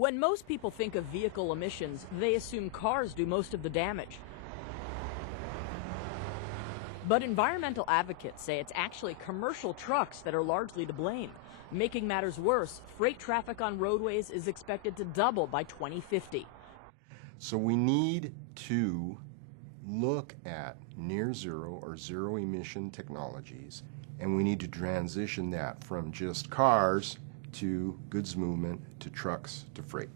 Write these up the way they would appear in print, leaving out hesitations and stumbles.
When most people think of vehicle emissions, they assume cars do most of the damage. But environmental advocates say it's actually commercial trucks that are largely to blame. Making matters worse, freight traffic on roadways is expected to double by 2050. So we need to look at near zero or zero emission technologies, and we need to transition that from just cars to goods movement to trucks to freight.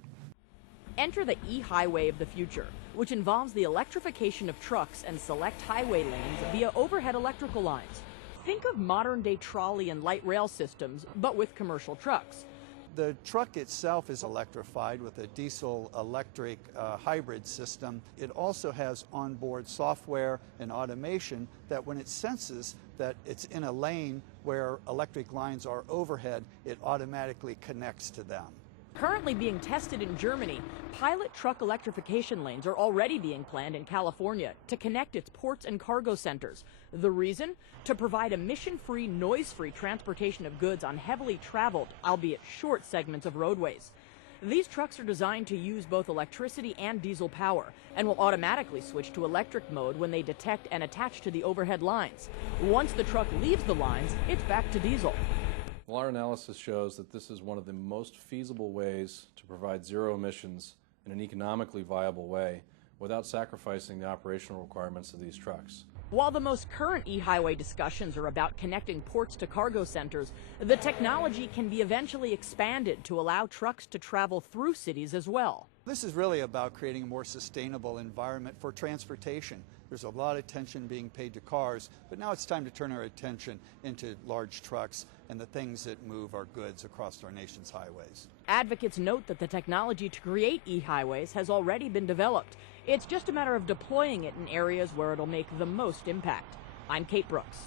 Enter the e-highway of the future, which involves the electrification of trucks and select highway lanes via overhead electrical lines. Think of modern-day trolley and light rail systems, but with commercial trucks. The truck itself is electrified with a diesel-electric hybrid system. It also has onboard software and automation that when it senses that it's in a lane where electric lines are overhead, it automatically connects to them. Currently being tested in Germany, pilot truck electrification lanes are already being planned in California to connect its ports and cargo centers. The reason? To provide emission-free, noise-free transportation of goods on heavily traveled, albeit short segments of roadways. These trucks are designed to use both electricity and diesel power and will automatically switch to electric mode when they detect and attach to the overhead lines. Once the truck leaves the lines, it's back to diesel. Well, our analysis shows that this is one of the most feasible ways to provide zero emissions in an economically viable way without sacrificing the operational requirements of these trucks. While the most current e-highway discussions are about connecting ports to cargo centers, the technology can be eventually expanded to allow trucks to travel through cities as well. This is really about creating a more sustainable environment for transportation. There's a lot of attention being paid to cars, but now it's time to turn our attention into large trucks and the things that move our goods across our nation's highways. Advocates note that the technology to create e-highways has already been developed. It's just a matter of deploying it in areas where it'll make the most impact. I'm Kate Brooks.